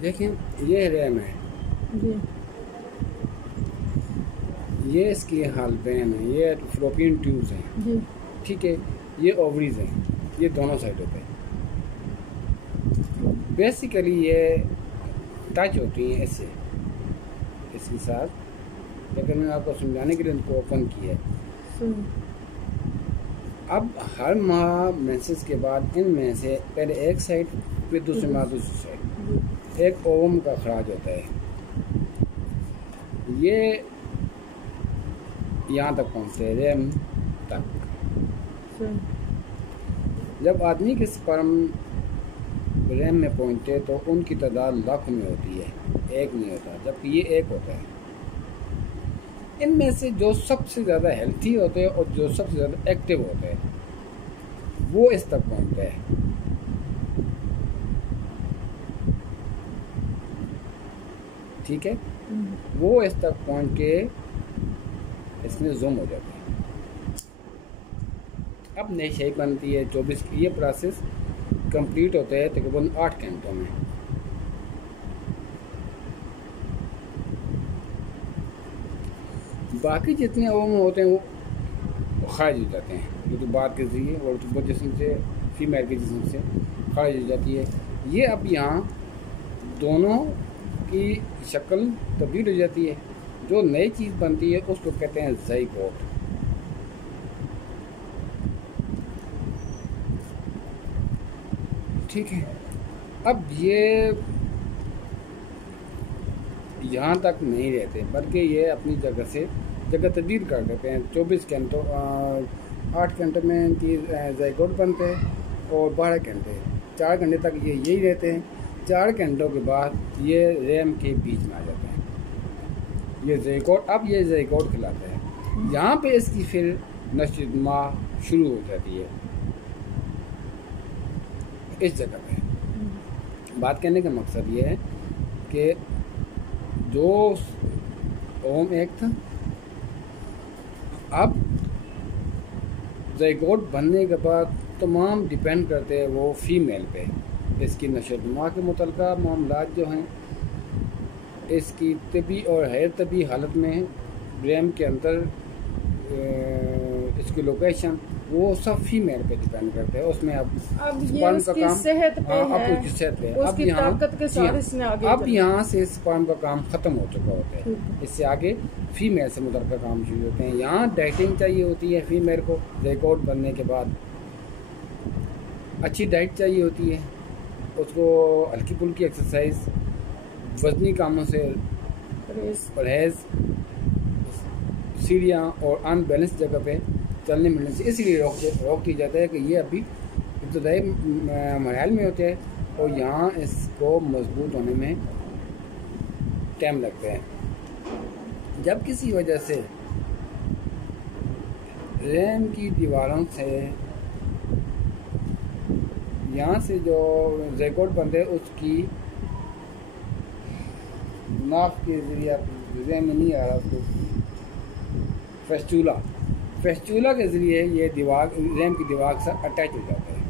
देखें ये रैम है जी ये इसकी हालबेन है ये फ्लोपियन ट्यूब्स हैं जी ठीक है ये ओवरीज हैं ये दोनों साइडों पे बेसिकली ये टच होती हैं इससे इसके साथ लेकिन मैंने आपको समझाने के लिए उनको ओपन किया है। अब हर माह मेंसेस के बाद इनमें से पहले एक साइड फिर दूसरे माह दूसरी साइड एक ओवम का खराज होता है ये यहाँ तक पहुँचते हैं रैम तक। जब आदमी के स्पर्म रैम में पहुँचते तो उनकी तादाद लाख में होती है एक नहीं होता जबकि ये एक होता है। इनमें से जो सबसे ज़्यादा हेल्थी होते हैं और जो सबसे ज़्यादा एक्टिव होते हैं वो इस तक पहुँचते हैं। ठीक है वो इस तक पहुँच के इसमें जूम हो जाते हैं। अब नई शेप बनती है 24 की ये प्रोसेस कंप्लीट होता है तकरीबन 8 घंटों में। बाकी जितने ओवम होते हैं वो खारिज हो जाते हैं जो तो बात के जरिए और तो जिस्म से फीमेल के जिस्म से खारिज हो जाती है। ये अब यहाँ दोनों की शक्ल तब्दील हो जाती है जो नई चीज़ बनती है उसको कहते हैं ज़ाइगोट। ठीक है अब ये यहाँ तक नहीं रहते बल्कि ये अपनी जगह से जगह तब्दील कर देते हैं। 24 घंटों 8 घंटे में इनकी ज़ाइगोट बनते हैं और 12 घंटे 4 घंटे तक ये यही रहते हैं। 4 घंटों के बाद ये रैम के बीच में आ जाते हैं ये ज़ाइगोट। अब ये ज़ाइगोट कहलाता है। यहाँ पे इसकी फिर नशो-ए-नुमा शुरू हो जाती है इस जगह पे। बात करने का मकसद ये है कि जो ओम एक था अब ज़ाइगोट बनने के बाद तमाम डिपेंड करते हैं वो फीमेल पे। इसकी नशो-ए-नुमा के मुतल्लिक़ा मामलात जो हैं इसकी तबी और गैर तबी हालत में रैम के अंदर इसकी लोकेशन वो सब फीमेल पे डिपेंड करते हैं। उसमें अब ये उसकी सेहत पे है उसकी सेहत पे उसकी ताकत के साथ इसने आगे अब यहाँ से स्पर्म का काम ख़त्म हो चुका होता है। इससे आगे फीमेल से मुतल्लिक़ा काम शुरू होते हैं। यहाँ डाइटिंग चाहिए होती है फीमेल को ज़ाइगोट बनने के बाद अच्छी डाइट चाहिए होती है उसको हल्की फुल्की एक्सरसाइज वज़नी कामों से परहेज़ सीढ़ियाँ और अनबैलेंस जगह पे चलने मिलने से इसलिए रोक दी जाता है कि ये अभी इब्तदाई मरहल में होते हैं और यहाँ इसको मजबूत होने में टाइम लगता है। जब किसी वजह से रैम की दीवारों से यहाँ से जो ज़ाइगोट बनते हैं उसकी नाफ के जरिए में नहीं आ रहा उसको फेस्टूला के ज़रिए ये दीवार रैम की दीवार के साथ अटैच हो जाता है।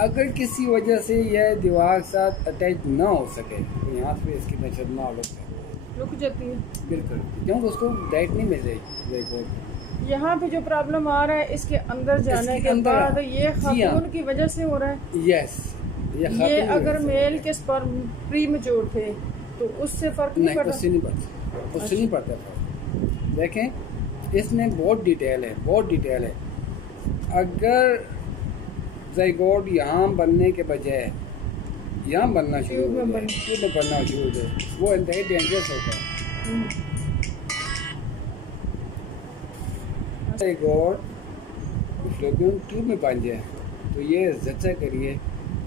अगर किसी वजह से यह दीवार के साथ अटैच ना हो सके तो यहाँ पे इसकी नशो-ए-नुमा रुक जाती है बिल्कुल क्योंकि उसको डाइट नहीं मिल रही। यहाँ पे जो प्रॉब्लम आ रहा है इसके अंदर जाने के बाद ये खातून की वजह से हो रहा है। यस ये अगर मेल के स्पर्म प्रीमैच्योर थे तो उससे फर्क नहीं पड़ता। उससे नहीं पड़ता देखें इसमें बहुत डिटेल है। अगर ज़ाइगोट यहाँ बनने के बजाय यहाँ बनना शुरू हो जाए वो इंतहाई डेंजरस होता है। ज़ाइगोट फ्लोपियन ट्यूब में बन जाए तो ये ज़च्चा के लिए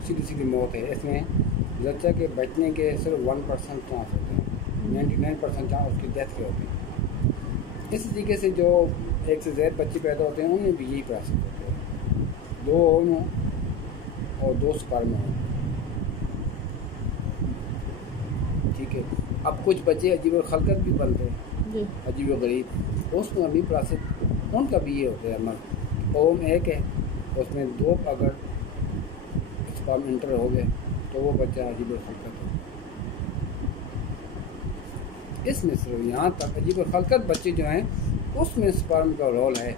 सीधी मौत है। इसमें ज़च्चा के बचने के सिर्फ 1% चांस होते हैं 99% चांस उसकी डेथ के होते हैं। इस तरीके से जो एक से ज़्यादा बच्चे पैदा होते हैं उनमें भी यही प्रोसेस होते हैं 2 ओवम और 2 स्पर्म हो। ठीक है अब कुछ बच्चे अजीब खलकत भी बनते हैं अजीब गरीब उसमें अभी प्रोसेस उनका भी ये होता है मर्द ओवम एक है उसमें 2 अगर स्पर्म इंटर हो गए तो वो बच्चा अजीब खलकत हो। इसमें सिर्फ यहाँ तक अजीब खलकत बच्चे जो हैं उसमें स्पर्म का रोल है।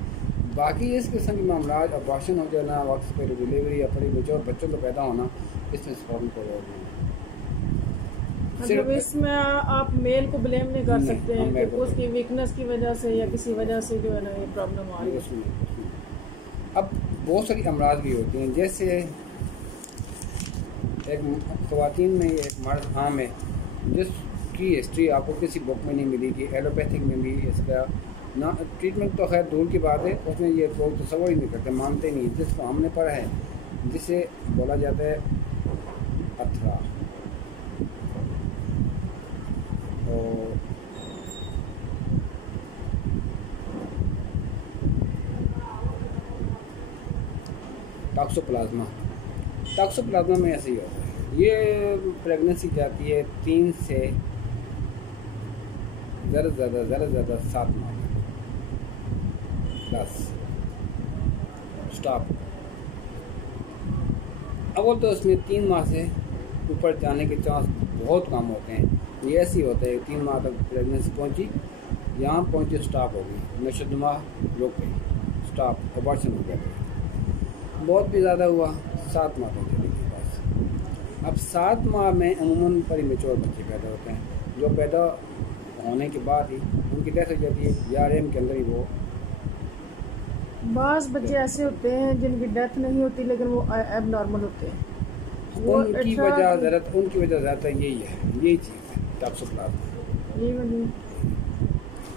बाकी इस किस्म के मामला अबॉर्शन हो जाना, वक्त पर डिलीवरी या बड़ी मेच्योर बच्चों का पैदा होना, इसमें स्पर्म का रोल नहीं। मतलब इसमें आप मेल को ब्लेम नहीं कर सकते हैं कि उसकी वीकनेस की वजह से या किसी वजह से जो है ना ये प्रॉब्लम आ रही है। अब बहुत सारी अमराज भी होती हैं, जैसे एक ख़वातीन में एक मर्द आम है जिसकी हिस्ट्री आपको किसी बुक में नहीं मिली कि एलोपैथिक में भी इसका ना ट्रीटमेंट तो खैर दूर की बात है, उसमें ये लोग तस्वर ही नहीं करते, मानते नहीं। जिसको हमने पढ़ा है जिसे बोला जाता है अथरा, और टॉक्सोप्लाज्मा में ऐसे ही होता है। ये प्रेगनेंसी जाती है 3 से ज़्यादा 7 माह बस स्टॉप। अब तो उसमें 3 माह से ऊपर जाने के चांस बहुत कम होते हैं। ये ऐसे ही होता है 3 माह तक प्रेगनेंसी पहुंची, यहाँ पहुंची स्टॉप हो गई, नशोनुमा रुक गई, स्टॉप, अबॉर्शन हो गया। बहुत भी ज़्यादा हुआ 7 माह तक चली गई बस। अब 7 माह में अमूमन प्रीमेच्योर बच्चे पैदा होते हैं, जो पैदा होने के बाद ही उनकी डेथ हो जाती है या रेम के अंदर ही वो। बाज़ बच्चे ऐसे होते हैं जिनकी डेथ नहीं होती लेकिन वो एब नॉर्मल होते हैं। उनकी वजह ज़्यादा यही है, यही चीज़ है टॉक्सोप्लाज्मा। ये वाली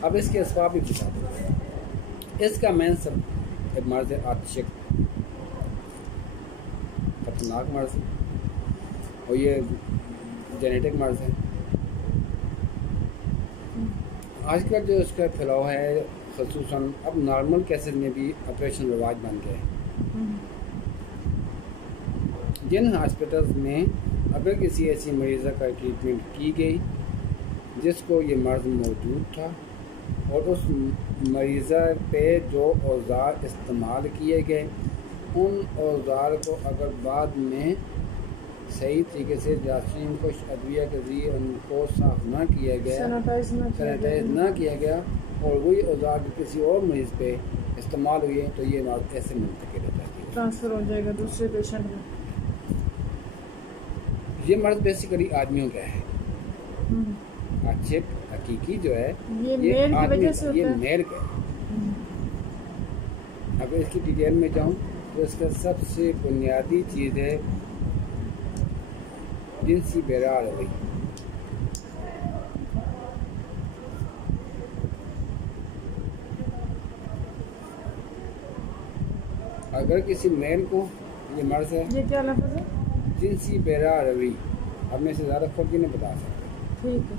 अब इसके असबाब भी बता दो। इसका मेन सब एक मर्ज है आतिशक, खतरनाक मर्ज है, और ये जेनेटिक मर्ज है। आजकल जो इसका फैलाव है ख़ुसूसन अब नॉर्मल केसेस में भी ऑपरेशन रिवाज बन गया है। जिन हॉस्पिटल्स में अगर किसी ऐसी मरीज़ का ट्रीटमेंट की गई जिसको ये मर्ज़ मौजूद था और उस मरीज़ा पे जो औज़ार इस्तेमाल किए गए, उन औज़ार को अगर बाद में सही तरीके से जासीम को अदविया के ज़रिए उनको साफ ना किया गया, सैनिटाइज ना किया गया, और वही औज़ार किसी और मरीज़ पे इस्तेमाल हुए, तो ये मर्ज़ ऐसे मुंतकिल हो जाती है, ट्रांसफ़र हो जाएगा दूसरे पेशेंट में। ये मर्ज़ बेसिकली आदमियों का है। अच्छे हकीकी जो है ये मेल की वजह से होता है, ये मेल का है। अगर इसकी डिटेल में जाऊं तो इसका सबसे बुनियादी चीज़ है जिनसी बेरा रवैया। अगर किसी मेल को ये मर्ज है, ये क्या लफ्ज़ है? जिनसी बेरा रवि, अब मैं से ज़्यादा खुद भी नहीं बता सकता। ठीक है।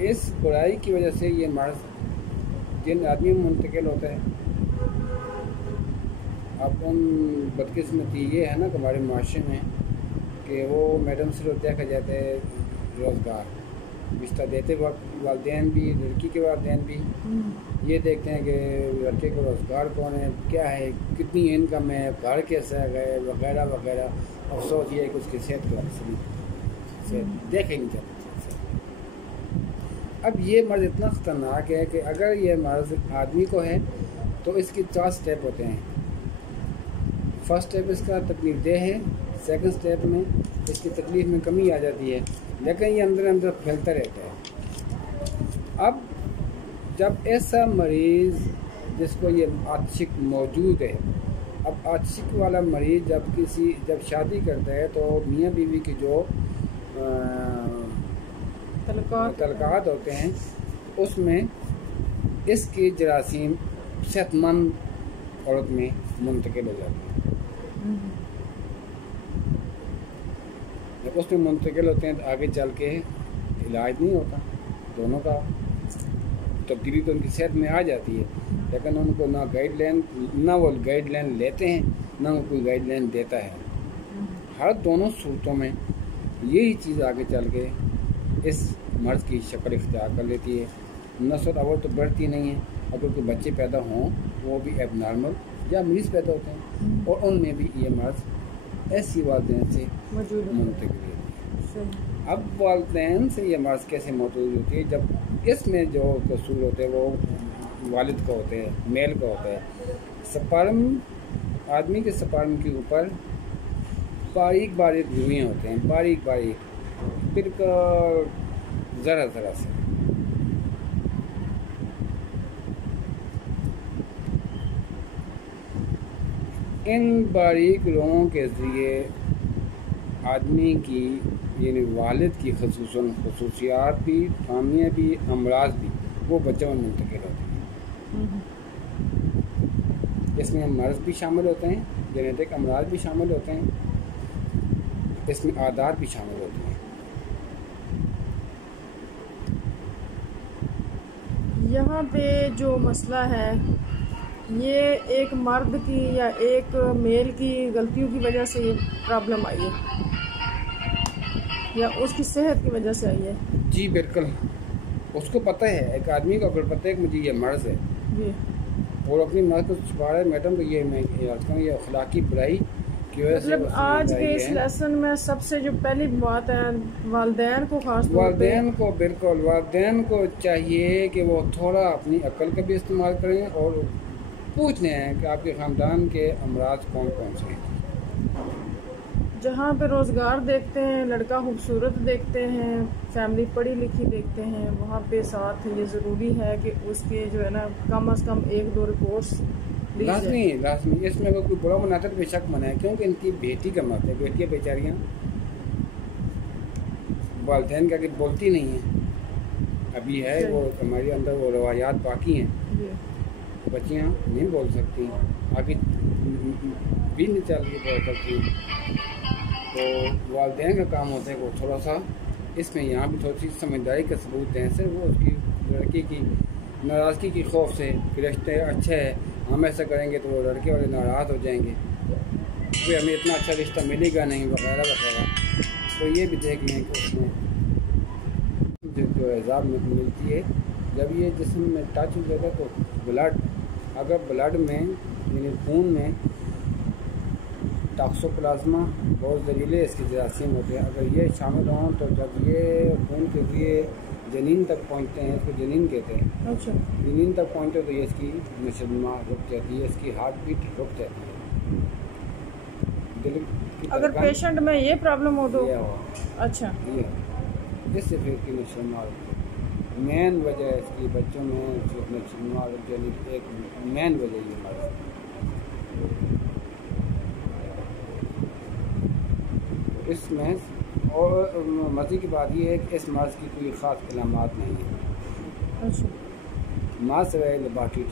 इस बुराई की वजह से ये मर्ज जिन आदमी में मुंतकिल होता है। अब उन बदकिस्मती ये है ना कि हमारे माशरे में कि वो मैडम से देखा जाता है रोज़गार रिश्ता देते वक्त वालिदैन भी, लड़की के वालिदैन भी ये देखते हैं कि लड़के को रोज़गार कौन है, क्या है, कितनी इनकम है, घर कैसा है, वगैरह वगैरह। अफसोस ये है कि उसकी सेहत को देखे नहीं जाता। अब ये मर्ज़ इतना ख़तरनाक है कि अगर ये मर्ज़ आदमी को है तो इसके 4 स्टेप होते हैं। फर्स्ट स्टेप इसका तकलीफ देह है, सेकंड स्टेप में इसकी तकलीफ में कमी आ जाती है, लेकिन ये अंदर अंदर फैलता रहता है। अब जब ऐसा मरीज़ जिसको ये आतिशिक मौजूद है, अब आतिशिक वाला मरीज़ जब शादी करता है तो मियाँ बीवी की जो तलकात होते हैं उसमें इसके जरासीम सेहतमंद औरत में मुंतकिल हो जाते हैं। जब उसमें मुंतकिल होते हैं तो आगे चल के इलाज नहीं होता, दोनों का तब्दीली तो उनकी सेहत में आ जाती है, लेकिन उनको ना वो गाइडलाइन लेते हैं, ना वो कोई गाइडलाइन देता है। हर दोनों सूरतों में यही चीज़ आगे चल के इस मर्ज़ की शक्ल इख्तियार कर लेती है। नस्ल अव्वल तो बढ़ती नहीं है, अगर कोई बच्चे पैदा हों वो भी एबनॉर्मल या मरीज़ पैदा होते हैं, और उनमें भी ये मर्ज़ ऐसी वालिदैन से मुंतकिल है। अब वालिदैन से ये मर्ज़ कैसे मौजूद होती है, जब इसमें जो कसूर होते हैं वो वालिद को होते हैं, मेल को होते हैं। स्पर्म, आदमी के स्पर्म के ऊपर बारीक बारीक रुइयाँ होते हैं, बारीक बारीक बिल्कुल ज़रा ज़रा से। इन बारीक रुओं के ज़रिए आदमी की यानी वालिद की खसूसियात भी, खामियाँ भी, अमराज भी वो बच्चों में मुंतकिल होते हैं। इसमें मर्ज़ भी शामिल होते हैं, जेनेटिक अमराज भी शामिल होते हैं, इसमें आदात भी शामिल होते हैं। यहाँ पे जो मसला है ये एक मर्द की या एक मेल की गलतियों की वजह से ये प्रॉब्लम आई है या उसकी सेहत की वजह से आई है? जी बिल्कुल, उसको पता है, एक आदमी को अगर पता है कि मुझे ये मर्ज़ है जी, और अपनी मर्ज़ को छुपा रहा है, मैडम तो ये मैं याद करूँ ये अखलाकी बुराई की वजह से। मतलब आज के इस लेसन में सबसे जो पहली बात है वालिदैन को, खास वालिदैन को, बिल्कुल वालिदैन को चाहिए कि वो थोड़ा अपनी अक्ल का भी इस्तेमाल करें और पूछ लें कि आपके ख़ानदान के अमराज कौन कौन से हैं। जहाँ पे रोज़गार देखते हैं, लड़का खूबसूरत देखते हैं, फैमिली पढ़ी लिखी देखते हैं, वहाँ पे साथ ये ज़रूरी है कि उसके जो है ना कम से कम 1-2 रिपोर्ट्स लाजमी इसमें कोई बुरा मनाता बेशक मना है, क्योंकि इनकी बेटी का मत है, बेटियाँ बेचारियाँ वालिदैन का बोलती नहीं हैं, अभी है वो हमारे अंदर वो रवायात बाकी हैं, बच्चियाँ नहीं बोल सकती, आगे भी नहीं चल के बोल सकती। तो वालिदैन का काम होता है वो थोड़ा सा इसमें यहाँ भी थोड़ी सी समझदारी का सबूत दें, सिर्फ वो उसकी लड़की की नाराज़गी की खौफ से कि रिश्ते अच्छे हैं, हम ऐसा करेंगे तो वो लड़के वाले नाराज़ हो जाएंगे, फिर हमें इतना अच्छा रिश्ता मिलेगा नहीं वगैरह वगैरह। तो ये भी देख लें कि उसमें जो एजाब मिलती है जब ये जिस्म में टच हो जाता है तो ब्लड, अगर ब्लड में यानी खून में टॉक्सोप्लाज्मा बहुत जहरीले इसके जरासीम होते हैं, अगर ये शामिल हों तो जब ये खून के लिए जनीन तक पहुंचते हैं, इसको जनीन कहते हैं। अच्छा, जनीन तक पहुंचते तो ये इसकी नशोनुमा रुक जाती है, इसकी हार्ट बीट रुक जाती है। दिल की अगर पेशेंट में ये प्रॉब्लम हो तो अच्छा ये जिससे फिर की नशोनुमा मेन वजह इसकी बच्चों में नशोनुमा रुक जाने की एक मेन वजह ये मर्ज़। इसमें और मज़े की बात यह है कि इस मर्ज़ की कोई ख़ास अलामात नहीं है। अच्छा, मास है लेबॉर्ट्री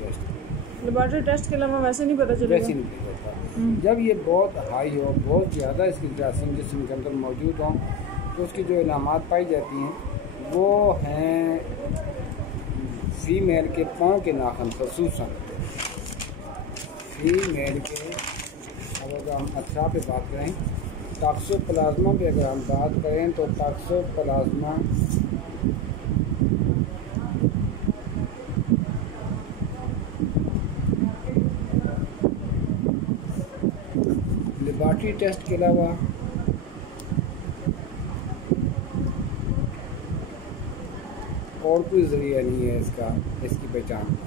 टेस्ट के अलावा वैसे नहीं पता चलेगा, वैसे नहीं पता चलता। जब ये बहुत हाई हो, बहुत ज़्यादा इसकी जरासीम जिस्म के अंदर मौजूद हों तो उसकी जो अलामात पाई जाती हैं वो हैं फ़ीमेल के पाँव के नाखून, ख़ुसूसन फ़ीमेल के। अगर हम अच्छा पे बात करें टॉक्सोप्लाज्मा पे अगर हम बात करें तो टॉक्सोप्लाज्मा लेबॉर्ट्री टेस्ट के अलावा और कोई ज़रिया नहीं है इसकी पहचान का।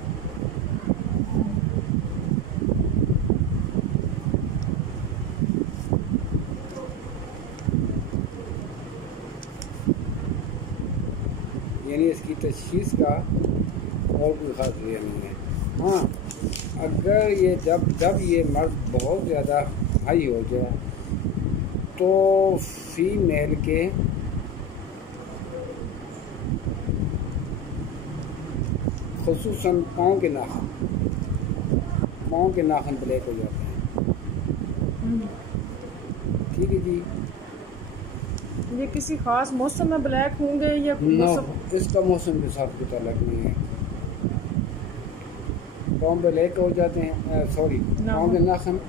यानी इसकी तशख़ीस का और कोई ख़ास ज़रिया नहीं है। हाँ, अगर ये जब ये मर्ज़ बहुत ज़्यादा हाई हो जाए तो फीमेल के ख़ुसूसन पाँव के नाखून ब्लैक हो जाते हैं। ठीक है जी, ये किसी खास मौसम में ब्लैक होंगे या इसका मौसम के साथ कुछ अलग नहीं है। पाँव ब्लैक हो जाते हैं, सॉरी पाँव के नाखून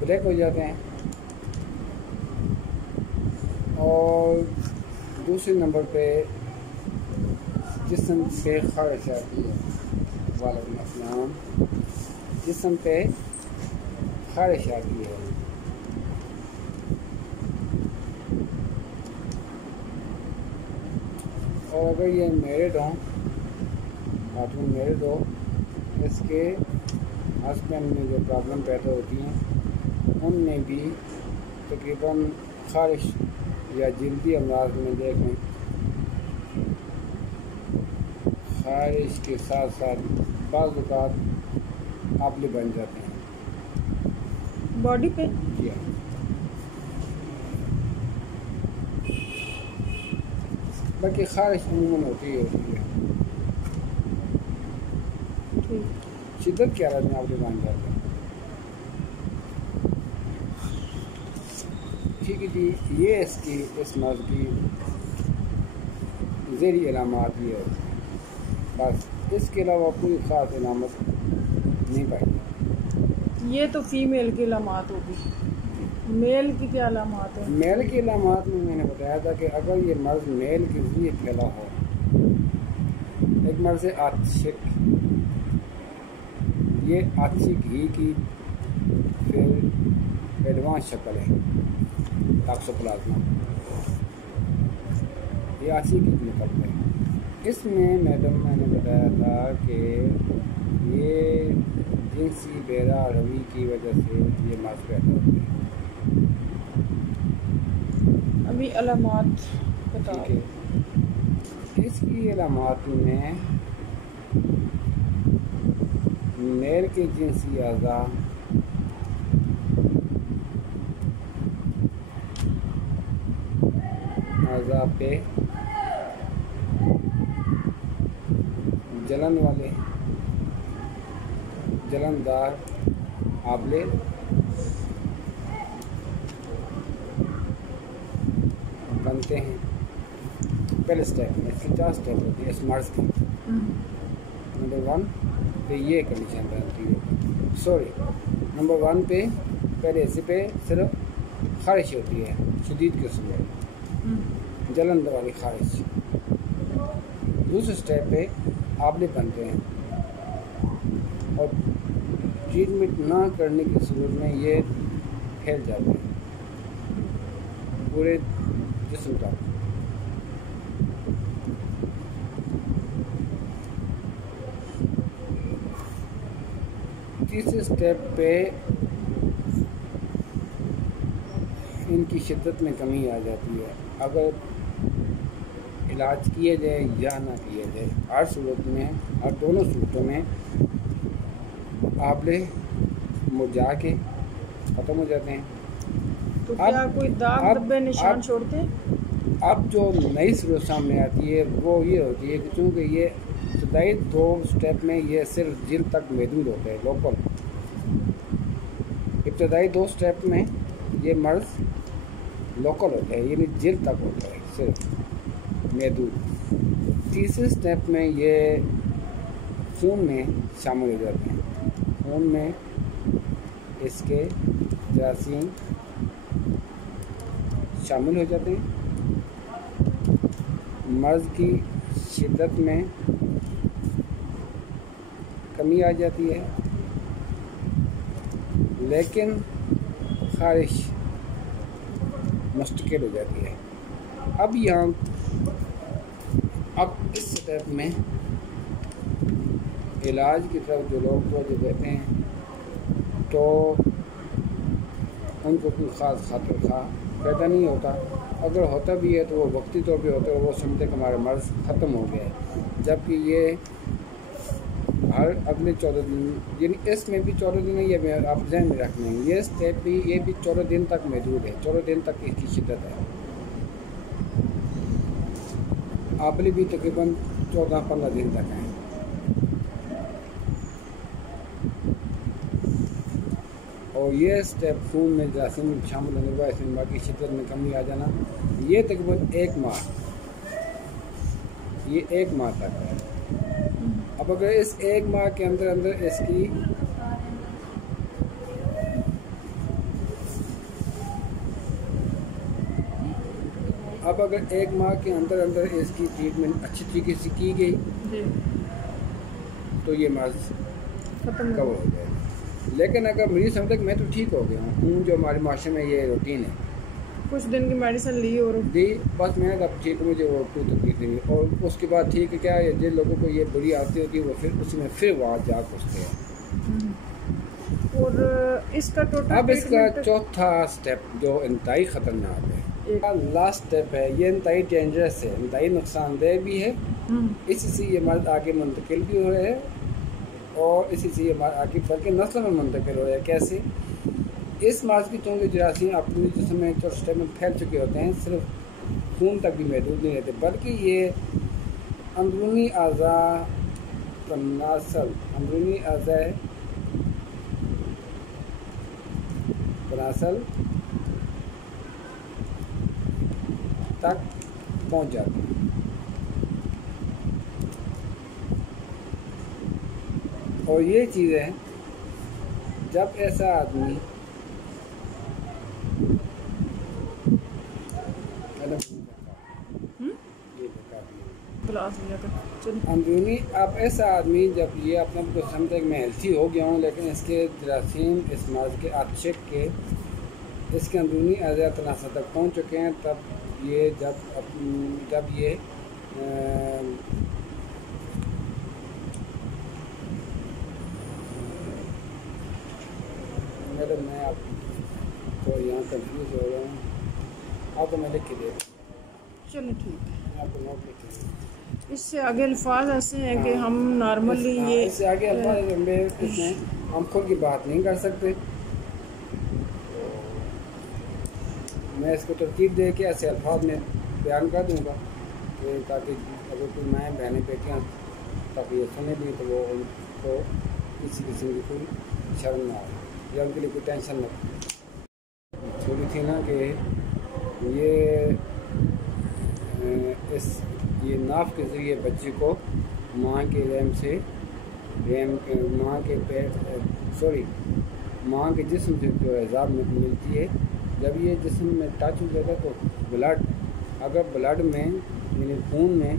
ब्लैक हो जाते हैं। और दूसरे नंबर पे जिस्म पे ख़ारिश आती है, वालेकुम अस्सलाम, जिस्म पे ख़ारिश आती है। और अगर ये मैरिड हों, खातून मैरिड हो, इसके हस्बैंड में जो प्रॉब्लम पैदा होती हैं उनमें भी तकरीबन खारिश या जल्दी अमराज में देखें, खारिश के साथ साथ बाज़ औक़ात आंवले बन जाते हैं बॉडी पे। जी हाँ, बाकी खारिश अमूमन होती है। ठीक। शिद्दत की हालत में आंवले बन जाते हैं। ठीक है जी, ये इसकी इस मर्ज़ की ज़ेरी अलामात ये होती हैं, बस इसके अलावा कोई ख़ास अलामत नहीं पाई। ये तो फीमेल की अलामात होगी। मेल की क्या अलामात है? मेल की अलामात में मैंने बताया था कि अगर ये मर्ज़ मेल के ज़रिए फैला हो, एक मर्ज़ आतिशिक, ये आतिशिक ही की फिर एडवांस शक्ल है टॉक्सोप्लाज्मा, ये आतिशिक ही निकलता है। इसमें मैडम मैंने बताया था कि ये जिनसी बेरा रवि की वजह से ये मर्ज़ पैदा होते हैं। अभी अलामात बताओ। ठीक है, इसकी अलामात में मेल के जिनसी अज़ा पे जलन वाले जलनदार आंवले बनते हैं। पहले स्टेप में इसकी 4 स्टेप होती है इस मर्ज़ की। नंबर 1 पे ये कंडीशन रहती है, सॉरी नंबर 1 पे पहले इसी पे सिर्फ खारिश होती है, शदीद किस्म में जलन वाली खारिश। दूसरे स्टेप पे आंवले बनते हैं और ट्रीटमेंट ना करने की सूरत में ये फैल जाते हैं पूरे जिस्म तक। तीसरे स्टेप पे इनकी शिद्दत में कमी आ जाती है। अगर इलाज किया जाए या ना किया जाए, हर सूरत में, हर दोनों सूरतों में आंवले मुरझा के ख़त्म हो जाते हैं। तो क्या कोई दाग धब्बे निशान छोड़ते हैं? अब जो नई सूरत सामने आती है वो ये होती है कि चूँकि ये इब्तदाई 2 स्टेप में ये सिर्फ जिल्द तक महदूद होता है, लोकल। इब्तदाई 2 स्टेप में ये मर्ज़ लोकल होता है, यानी जिल्द तक होता है सिर्फ महदूद। तीसरे स्टेप में ये खून में शामिल हो जाते हैं। खून में इसके जरासीम शामिल हो जाते हैं। मर्ज़ की शिद्दत में कमी आ जाती है, लेकिन खारिश मुस्तकिल हो जाती है। अब इस स्टेप में इलाज की तरफ जो लोग तवज्जो देते हैं तो उनको कोई ख़ास खातिर खा पैदा नहीं होता। अगर होता भी है तो वो वक्ती तौर पे होता है, वो समझते कि हमारा मर्ज़ ख़त्म हो गया है। जबकि ये हर अगले 14 दिन, यानी इसमें भी 14 दिन है, ये आप ध्यान में रखना है। ये स्टेप भी, ये भी 14 दिन तक महदूद है, 14 दिन तक इसकी शिद्दत है। आंवले भी तकरीबन 14-15 दिन तक हैं। और ये स्टेप खून में जरासीम शामिल होने के बाद इसमें बाकी शिद्दत में कमी आ जाना, ये तकरीबन 1 माह, ये 1 माह तक है। अब अगर इस 1 माह के अंदर अंदर इसकी इसकी ट्रीटमेंट अच्छी तरीके से की गई तो ये मर्ज़ कवर हो जाएगा। लेकिन अगर मरीज़ समझे कि मैं तो ठीक हो गया हूँ, जो हमारे माशरे में ये रूटीन है, कुछ दिन की मेडिसिन ली और दी, बस मैंने कहा ठीक, मुझे वो कोई तकलीफ नहीं। और उसके बाद ठीक है, क्या है, जिन लोगों को ये बुरी आदत होती है वो फिर उसमें फिर वहाँ जा घुसते हैं। और इसका टोटल अब इसका चौथा स्टेप जो इंतहाई ख़तरनाक है, लास्ट स्टेप है, ये इंतहाई डेंजरस है, इंतहाई नुकसानदेह भी है। इसी से ये मर्द आगे मुंतकिल भी हो रहे हैं और इसी से ये मर्द आगे बल्कि नस्ल में मुंतकिल हो रहे हैं। कैसे? इस मर्ज की चूँकि जरासीम अपने जिस्म में चौथे में फैल चुके होते हैं, सिर्फ खून तक भी महदूद नहीं रहते, बल्कि ये अंदरूनी अज़ा तनासल, अंदरूनी अज़ा तनासल तक पहुंच जाते हैं। और ये चीज़ है, जब ऐसा आदमी अंदरूनी, अब ऐसा आदमी जब ये अपने को समझे कि मैं हेल्थी हो गया हूँ, लेकिन इसके जरासीम इस मर्ज के आतशक के इसके अंदरूनी अज़ा तनासर तक पहुँच चुके हैं, तब ये जब ये मैडम मैं आपको यहाँ कंफ्यूज हो रहा हूँ, आप तो मैं लिख के दे रहा हूँ। चलो ठीक है, आपको नोट लिख के। इससे आगे अल्फाज ऐसे हैं कि हम नॉर्मली ये इससे आगे अल्फाज इसमें हम खुद की बात नहीं कर सकते। मैं इसको तरतीब दे के ऐसे अल्फाज में बयान कर दूँगा कि ताकि अगर कोई माएँ बहनें बेटियाँ ताकि ये सुने भी तो वो उनको किसी किस्म की कोई शर्म ना आए या उनके लिए कोई टेंशन न थोड़ी थी ना कि ये नाफ के ज़रिए बच्चे को माँ के रहम से माँ के माँ के जिस्म से जो एज़ाब मिलती है, जब ये जिस्म में टच हो जाता है तो ब्लड, अगर ब्लड में यानी खून में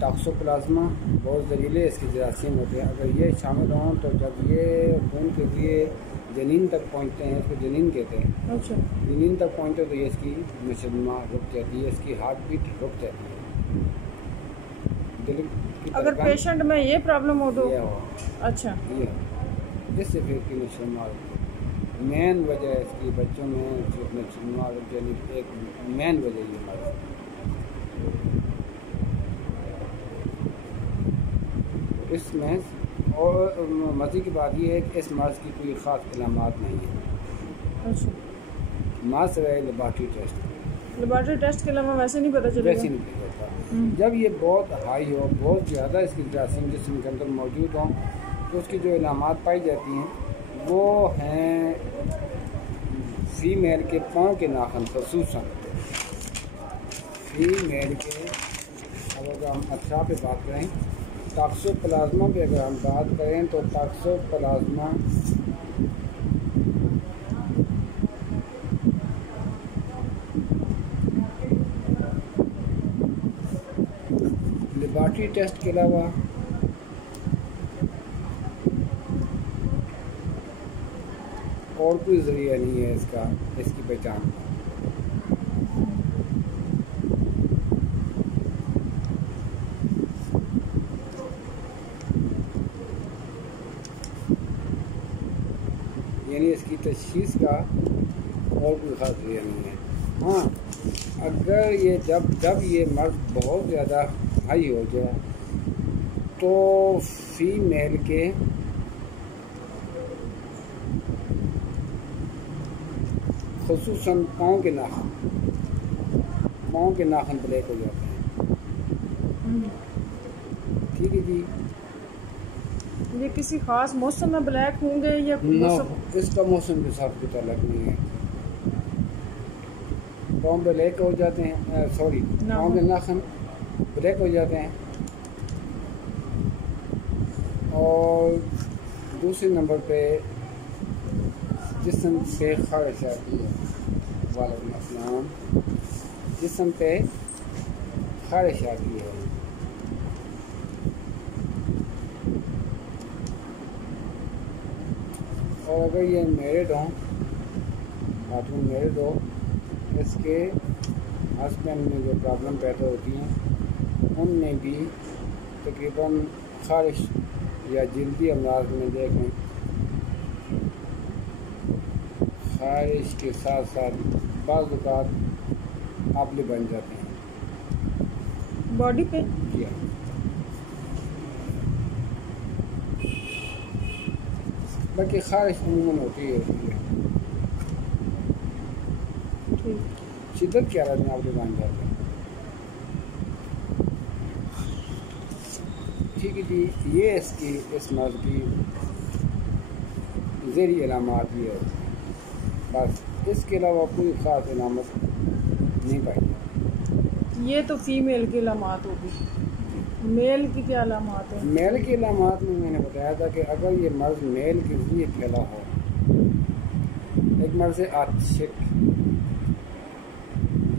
टॉक्सोप्लाज्मा बहुत जहरीले इसके जरासीम होते हैं, अगर ये शामिल हों तो जब ये खून के लिए जनीन तक पहुंचते हैं, इसको जनीन कहते हैं। अच्छा, जनीन तक पहुंचते तो ये इसकी नशोनुमा रुक जाती है, इसकी हार्ट बीट रुक जाती है। दिल की अगर पेशेंट में ये प्रॉब्लम हो तो अच्छा ये इससे फिर की नशोनुमा मेन वजह है इसकी बच्चों में नशोनुमा रुक जाने की एक मेन वजह ये मर्ज। इसमें और मज़े की बात यह है कि इस मर्ज़ की कोई ख़ास इलामात नहीं है। अच्छा, मास है लेबॉर्ट्री टेस्ट के अलावा वैसे नहीं पता चलेगा, वैसे नहीं पता चलता। जब ये बहुत हाई हो, बहुत ज़्यादा इसकी जरासीम जिस्म के अंदर मौजूद हों, तो उसकी जो इलामात पाई जाती हैं वो हैं फ़ीमेल के पाँव के नाखून, ख़ुसूसन फ़ीमेल के। अगर हम अच्छा पे बात करें टॉक्सोप्लाज्मा पे अगर हम बात करें तो टॉक्सोप्लाज्मा लेबॉर्ट्री टेस्ट के अलावा और कोई ज़रिया नहीं है इसकी पहचान। यानी इसकी तशख़ीस का और कोई ख़ास ज़रिया नहीं है। हाँ, अगर ये जब ये मर्द बहुत ज़्यादा हाई हो जाए तो फीमेल के ख़ुसूसन पाँव के नाखून ब्लैक हो जाते हैं। ठीक है जी, ये किसी खास मौसम में ब्लैक होंगे या इसका मौसम के साथ कोई ताल्लुक नहीं है। पाँव ब्लैक हो जाते हैं, सॉरी पाँव के नाखून ब्लैक हो जाते हैं। और दूसरे नंबर पे जिस्म पे ख़ारिश आती है, वालेकुम अस्सलाम, जिस्म पे ख़ारिश आती है। और अगर ये मैरिड हों खातून मेरिड हो, इसके हस्बैंड में जो प्रॉब्लम पैदा होती हैं उनमें भी तकरीबन खारिश या जल्दी अमराज में देखें, खारिश के साथ साथ बाज़ औक़ात आंवले बन जाते हैं बॉडी पे। किया बाकी खारिश अमूमन होती है। शिद्दत की हालत में आंवले बन जाते हैं। ठीक है जी, ये इसकी इस मर्ज़ की ज़ेरी अलामात ये है, बस इसके अलावा कोई ख़ास अलामत नहीं पाई। ये तो फीमेल की अलामात होगी, मेल की क्या अलामात है? मेल की अलामात में मैंने बताया था कि अगर ये मर्ज़ मेल के ज़रिए फैला हो, एक मर्ज़ आतिशिक,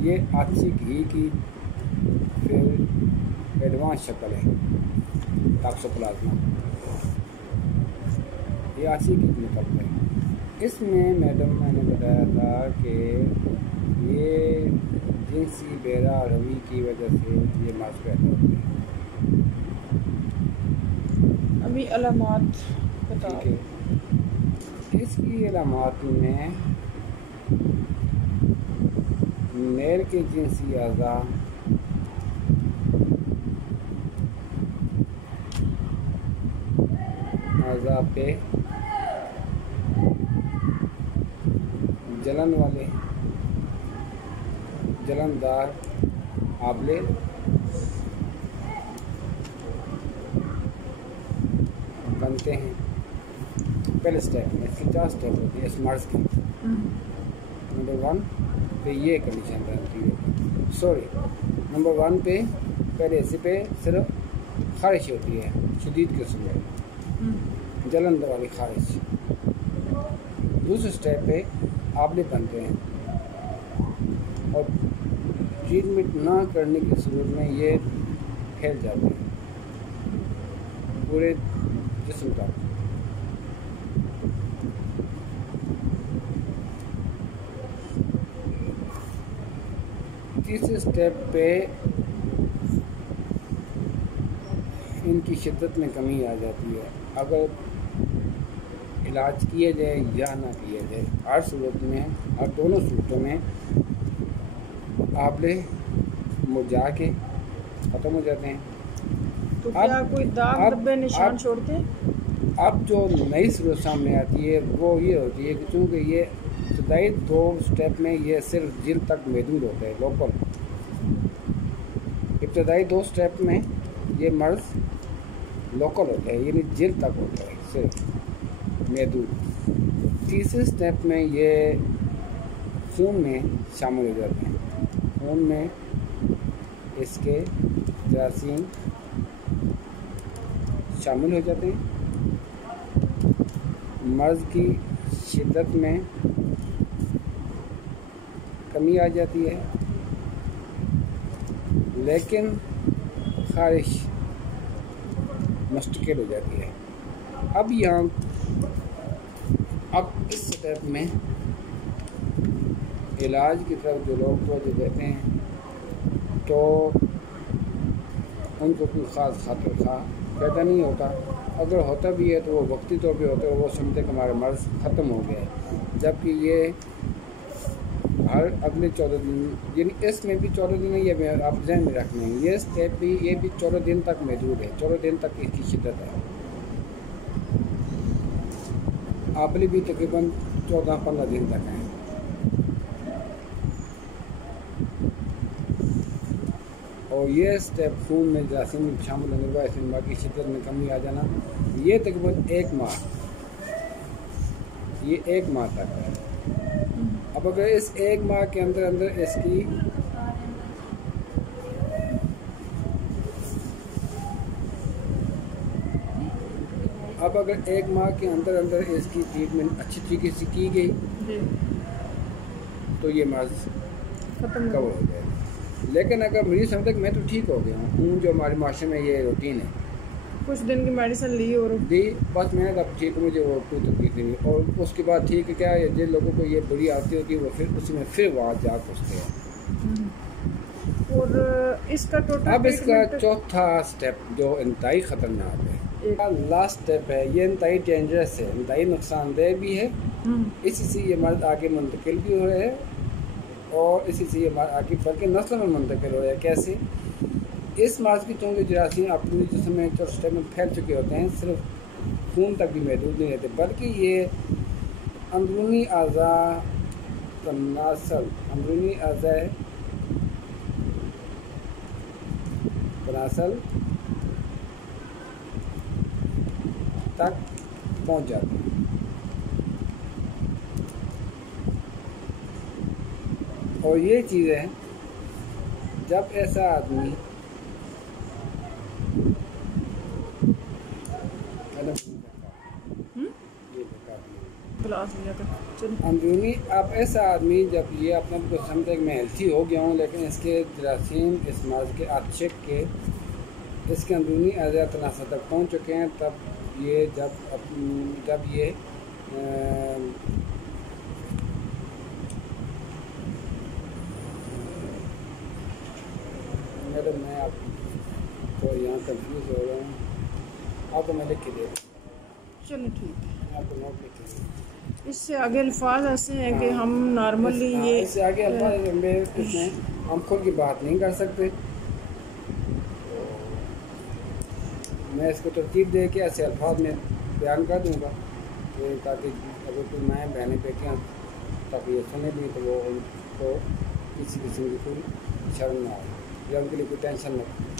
ये आतिशिक ही की फिर एडवांस शक्ल है टॉक्सोप्लाज्मा, ये आतिशिक की मतलब है। इसमें मैडम मैंने बताया था कि ये जिनसी बेरा रवि की वजह से ये मर्ज़ पैदा होते हैं। अभी अलामात बता। इसकी अलामात में मेल के जिनसी अज़ा पे जलन वाले जलनदार आंवले बनते हैं। पहले स्टेप में इसकी 4 स्टेप होती है इस मर्ज़ की। नंबर 1 पे ये कंडीशन रहती है, सॉरी नंबर 1 पे पहले इसी पे सिर्फ खारिश होती है, शदीद किस्म में जलन वाली खारिश। दूसरे स्टेप पे आंवले बनते हैं और ट्रीटमेंट ना करने की सूरत में ये फैल जाते हैं पूरे जिस्म तक। तीसरे स्टेप पे इनकी शिद्दत में कमी आ जाती है। अगर इलाज किया जाए या ना किया जाए, हर सूरत में, हर दोनों सूरतों में आंवले मुरझा के ख़त्म हो जाते हैं। तो क्या कोई दाग धब्बे निशान छोड़ते हैं? अब जो नई सूरत सामने आती है वो ये होती है कि चूँकि ये इब्तदाई 2 स्टेप में ये सिर्फ जिल्द तक महदूद होता है, लोकल। इब्तदाई 2 स्टेप में ये मर्ज़ लोकल होता है, यानी जिल्द तक होता है सिर्फ महदूद। तीसरे स्टेप में ये खून में शामिल हो जाते हैं, खून में इसके जरासीम शामिल हो जाते हैं। मर्ज़ की शिद्दत में कमी आ जाती है, लेकिन खारिश मुस्तकिल हो जाती है। अब इस स्टेप में इलाज की तरफ जो लोग तो देते हैं तो उनको कोई ख़ास खातिर खा पैदा नहीं होता। अगर होता भी है तो वो वक्ती तौर पे होता है, वो समझते कि हमारा मर्ज़ ख़त्म हो गया है। जबकि ये हर अगले 14 दिन, यानी इसमें भी 14 दिन ये आप ज़हन में रखना है, ये स्टेप भी ये भी 14 दिन तक महदूद है, 14 दिन तक इसकी शिद्दत है। आंवले भी तकरीबन 14-15 दिन तक हैं। और ये स्टेप खून में जरासीम में शामिल होने के बाद इसमें बाकी शिद्दत में कमी आ जाना, ये तकरीबन 1 माह, ये 1 माह तक है। अब अगर इस 1 माह के अंदर अंदर इसकी इसकी ट्रीटमेंट अच्छी तरीके से की गई तो ये मर्ज़ कवर हो जाएगा। लेकिन अगर मरीज समझे कि मैं तो ठीक हो गया हूँ, जो हमारे माशरे में ये रूटीन है कुछ दिन की मेडिसिन ली और दी, बस मैंने कहा ठीक, मुझे वो कोई तकलीफ नहीं। और उसके बाद ठीक है, क्या है, जिन लोगों को ये बुरी आदत होती है वो फिर उसी में फिर वहाँ जा घुसते हैं। और इसका टोटल अब इसका चौथा स्टेप जो इंतहाई ख़तरनाक है, लास्ट स्टेप है, ये इंतहाई डेंजरस है, इंतहाई नुकसानदेह भी है। इसी से ये मर्द आगे मुंतकिल भी हो रहे हैं और इसी से ये मर्द आगे बल्कि नस्ल में मुंतकिल हो रहे हैं। कैसे? इस मर्ज की चूँकि जरासीम अपनी जिस्म में चौथे में फैल चुके होते हैं, सिर्फ खून तक भी महदूद नहीं रहते, बल्कि ये अंदरूनी अज़ा तनासल, अंदरूनी अज़ा तनासल तक पहुँच जाते हैं। और ये चीज़ है, जब ऐसा आदमी अंदरूनी, अब ऐसा आदमी जब ये अपने को समझे कि मैं हेल्थी हो गया हूँ, लेकिन इसके जरासीम इस मर्ज के आतशिक के इसके अंदरूनी अज़ा तनासर तक पहुँच चुके हैं, तब ये जब ये मैडम मैं आप तो यहाँ कंफ्यूज हो रहा हूँ, आपको मैं लिख के दे, चलो ठीक है, आपको नोट लिख के दे। इससे आगे अल्फाज ऐसे हैं कि हम नॉर्मली ये इससे आगे अल्फाज में हम खुद की बात नहीं कर सकते। मैं इसको तरतीब दे के ऐसे अल्फाज में बयान कर दूँगा ताकि अगर कोई माएँ बहनें बेटियाँ ताकि ये सुने भी तो वो उनको किसी किस्म की कोई शर्म ना आए या उनके लिए कोई टेंशन ना हो।